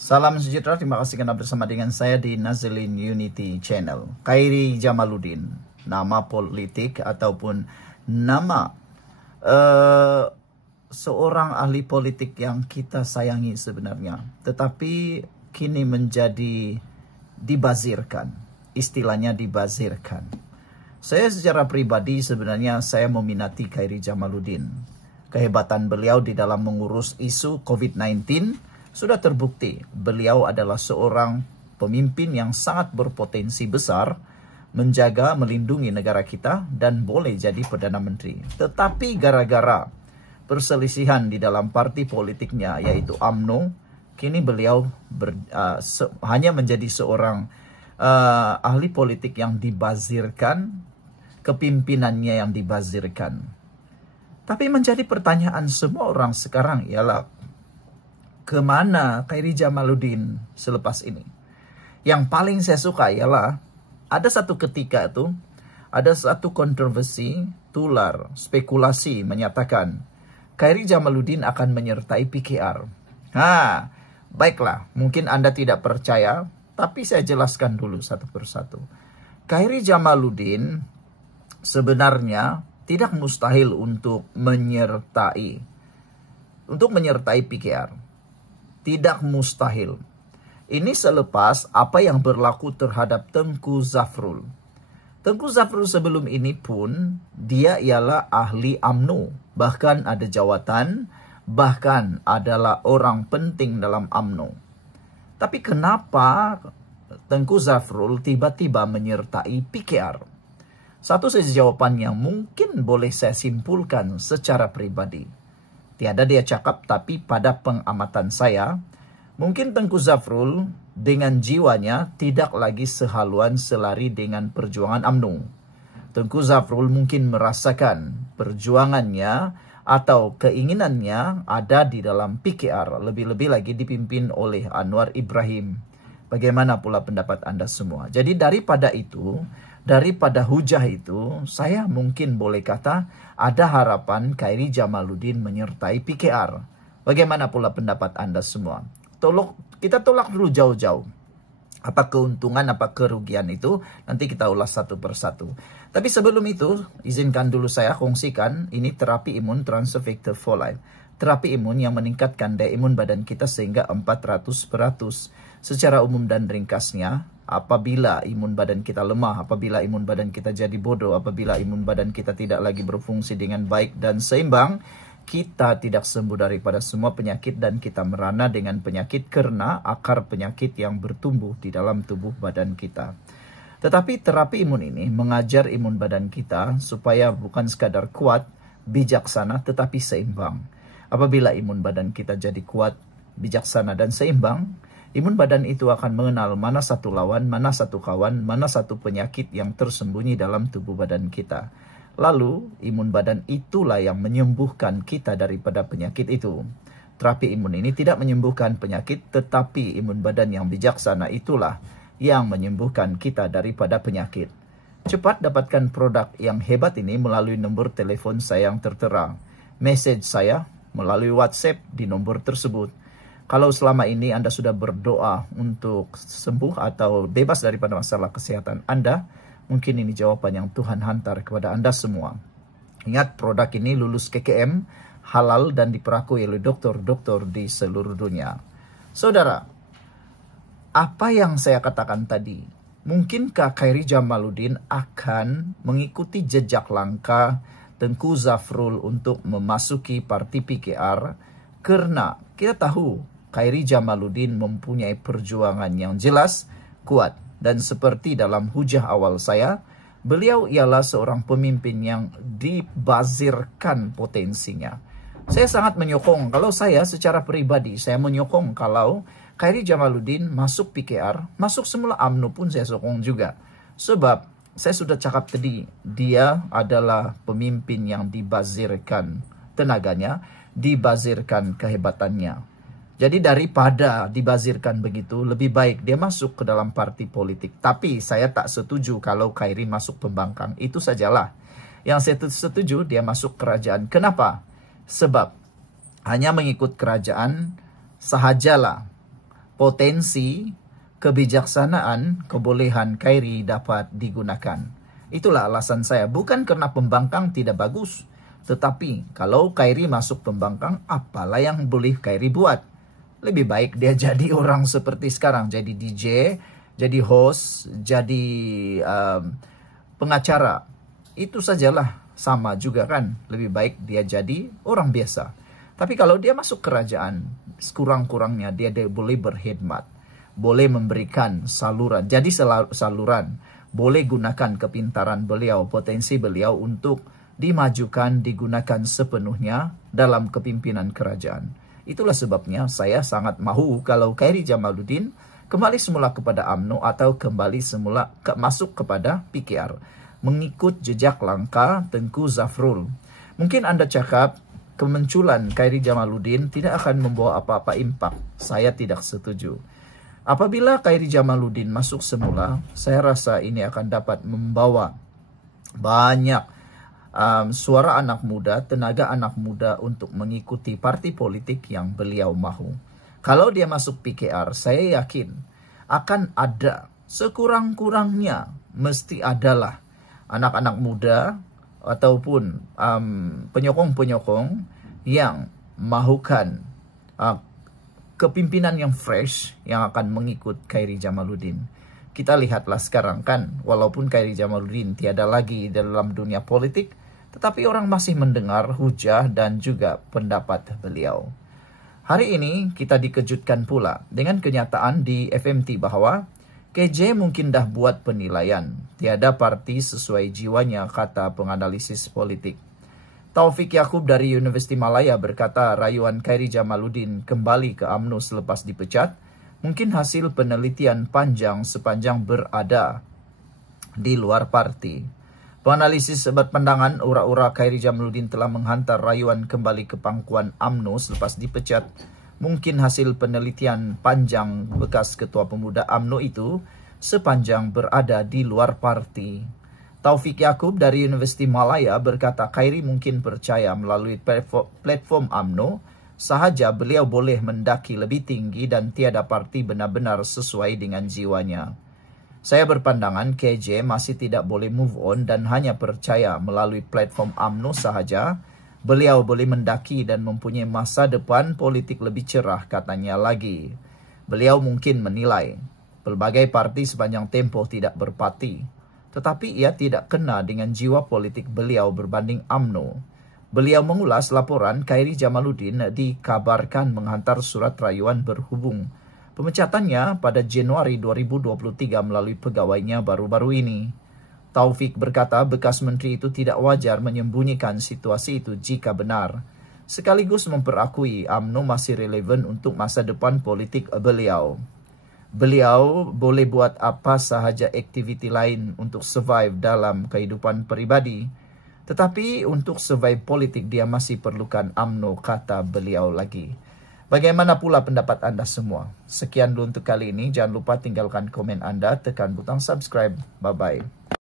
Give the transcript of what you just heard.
Salam sejahtera, terima kasih karena bersama dengan saya di Nazilin Unity Channel. Khairi Jamaluddin, nama politik ataupun nama seorang ahli politik yang kita sayangi sebenarnya. Tetapi kini menjadi dibazirkan, istilahnya dibazirkan. Saya secara pribadi sebenarnya saya meminati Khairi Jamaluddin. Kehebatan beliau di dalam mengurus isu COVID-19 sudah terbukti. Beliau adalah seorang pemimpin yang sangat berpotensi besar menjaga, melindungi negara kita dan boleh jadi Perdana Menteri. Tetapi gara-gara perselisihan di dalam parti politiknya yaitu UMNO, kini beliau hanya menjadi seorang ahli politik yang dibazirkan, kepimpinannya yang dibazirkan. Tapi menjadi pertanyaan semua orang sekarang ialah, kemana Khairi Jamaluddin selepas ini? Yang paling saya suka ialah ada satu ketika itu, ada satu kontroversi, tular, spekulasi menyatakan Khairi Jamaluddin akan menyertai PKR. Baiklah, mungkin Anda tidak percaya, tapi saya jelaskan dulu satu persatu. Khairi Jamaluddin sebenarnya tidak mustahil untuk menyertai PKR. Tidak mustahil. Ini selepas apa yang berlaku terhadap Tengku Zafrul. Tengku Zafrul sebelum ini pun dia ialah ahli UMNO. Bahkan ada jawatan, bahkan adalah orang penting dalam UMNO. Tapi kenapa Tengku Zafrul tiba-tiba menyertai PKR? Satu saja jawaban yang mungkin boleh saya simpulkan secara pribadi. Tiada dia cakap, tapi pada pengamatan saya, mungkin Tengku Zafrul dengan jiwanya tidak lagi sehaluan selari dengan perjuangan UMNO. Tengku Zafrul mungkin merasakan perjuangannya atau keinginannya ada di dalam PKR, lebih-lebih lagi dipimpin oleh Anwar Ibrahim. Bagaimana pula pendapat Anda semua? Jadi daripada hujah itu, saya mungkin boleh kata ada harapan Khairi Jamaluddin menyertai PKR. Bagaimana pula pendapat Anda semua? Kita tolak dulu jauh-jauh. Apa keuntungan, apa kerugian itu, nanti kita ulas satu persatu. Tapi sebelum itu, izinkan dulu saya kongsikan, ini terapi imun Transfer Factor for Life. Terapi imun yang meningkatkan daya imun badan kita sehingga 400%. Secara umum dan ringkasnya, apabila imun badan kita lemah, apabila imun badan kita jadi bodoh, apabila imun badan kita tidak lagi berfungsi dengan baik dan seimbang, kita tidak sembuh daripada semua penyakit dan kita merana dengan penyakit karena akar penyakit yang bertumbuh di dalam tubuh badan kita. Tetapi terapi imun ini mengajar imun badan kita supaya bukan sekadar kuat, bijaksana, tetapi seimbang. Apabila imun badan kita jadi kuat, bijaksana, dan seimbang, imun badan itu akan mengenal mana satu lawan, mana satu kawan, mana satu penyakit yang tersembunyi dalam tubuh badan kita. Lalu, imun badan itulah yang menyembuhkan kita daripada penyakit itu. Terapi imun ini tidak menyembuhkan penyakit, tetapi imun badan yang bijaksana itulah yang menyembuhkan kita daripada penyakit. Cepat dapatkan produk yang hebat ini melalui nomor telepon saya yang tertera. Message saya melalui WhatsApp di nomor tersebut. Kalau selama ini Anda sudah berdoa untuk sembuh atau bebas daripada masalah kesehatan Anda, mungkin ini jawaban yang Tuhan hantar kepada Anda semua. Ingat, produk ini lulus KKM, halal dan diperakui oleh dokter-dokter di seluruh dunia. Saudara, apa yang saya katakan tadi, mungkinkah Khairi Jamaluddin akan mengikuti jejak langkah Tengku Zafrul untuk memasuki parti PKR? Karena kita tahu Khairi Jamaluddin mempunyai perjuangan yang jelas, kuat. Dan seperti dalam hujah awal saya, beliau ialah seorang pemimpin yang dibazirkan potensinya. Saya sangat menyokong, kalau saya secara pribadi, saya menyokong kalau Khairi Jamaluddin masuk PKR, masuk semula UMNO pun saya sokong juga. Sebab saya sudah cakap tadi, dia adalah pemimpin yang dibazirkan tenaganya, dibazirkan kehebatannya. Jadi daripada dibazirkan begitu, lebih baik dia masuk ke dalam parti politik. Tapi saya tak setuju kalau Khairi masuk pembangkang. Itu sajalah. Yang saya setuju dia masuk kerajaan. Kenapa? Sebab hanya mengikut kerajaan sahajalah potensi, kebijaksanaan, kebolehan Kyrie dapat digunakan. Itulah alasan saya, bukan karena pembangkang tidak bagus, tetapi kalau Kyrie masuk pembangkang, apalah yang boleh Kyrie buat? Lebih baik dia jadi orang seperti sekarang, jadi DJ, jadi host, jadi pengacara. Itu sajalah, sama juga kan. Lebih baik dia jadi orang biasa. Tapi kalau dia masuk kerajaan, sekurang-kurangnya dia boleh berkhidmat, boleh memberikan saluran, jadi saluran, boleh gunakan kepintaran beliau, potensi beliau untuk dimajukan, digunakan sepenuhnya dalam kepimpinan kerajaan. Itulah sebabnya saya sangat mahu kalau Kyrie Jamaluddin kembali semula kepada UMNO atau kembali semula masuk kepada PKR, mengikut jejak langkah Tengku Zafrul. Mungkin Anda cakap kemunculan Kyrie Jamaluddin tidak akan membawa apa-apa impak. Saya tidak setuju. Apabila Kyrie Jamaluddin masuk semula, saya rasa ini akan dapat membawa banyak suara anak muda, tenaga anak muda untuk mengikuti parti politik yang beliau mahu. Kalau dia masuk PKR, saya yakin akan ada, sekurang-kurangnya mesti adalah anak-anak muda ataupun penyokong-penyokong yang mahukan kepimpinan yang fresh yang akan mengikut Kyrie Jamaluddin. Kita lihatlah sekarang kan, walaupun Kyrie Jamaluddin tiada lagi dalam dunia politik, tetapi orang masih mendengar hujah dan juga pendapat beliau. Hari ini kita dikejutkan pula dengan kenyataan di FMT bahwa KJ mungkin dah buat penilaian, tiada parti sesuai jiwanya, kata penganalisis politik. Taufik Yaakob dari Universiti Malaya berkata rayuan Kyrie Jamaluddin kembali ke UMNO selepas dipecat mungkin hasil penelitian panjang sepanjang berada di luar parti. Penganalisis berpandangan ura-ura Kyrie Jamaluddin telah menghantar rayuan kembali ke pangkuan UMNO selepas dipecat. Mungkin hasil penelitian panjang bekas Ketua Pemuda UMNO itu sepanjang berada di luar parti. Taufik Yaakob dari Universiti Malaya berkata Kyrie mungkin percaya melalui platform UMNO sahaja beliau boleh mendaki lebih tinggi dan tiada parti benar-benar sesuai dengan jiwanya. Saya berpandangan KJ masih tidak boleh move on dan hanya percaya melalui platform UMNO sahaja beliau boleh mendaki dan mempunyai masa depan politik lebih cerah, katanya lagi. Beliau mungkin menilai pelbagai parti sepanjang tempoh tidak berparti, tetapi ia tidak kena dengan jiwa politik beliau berbanding UMNO. Beliau mengulas laporan Kyrie Jamaluddin dikabarkan menghantar surat rayuan berhubung pemecatannya pada Januari 2023 melalui pegawainya baru-baru ini. Taufik berkata bekas menteri itu tidak wajar menyembunyikan situasi itu jika benar, sekaligus memperakui UMNO masih relevan untuk masa depan politik beliau. Beliau boleh buat apa sahaja aktiviti lain untuk survive dalam kehidupan peribadi, tetapi untuk survive politik dia masih perlukan UMNO, kata beliau lagi. Bagaimana pula pendapat Anda semua? Sekian dulu untuk kali ini. Jangan lupa tinggalkan komen Anda, tekan butang subscribe. Bye-bye.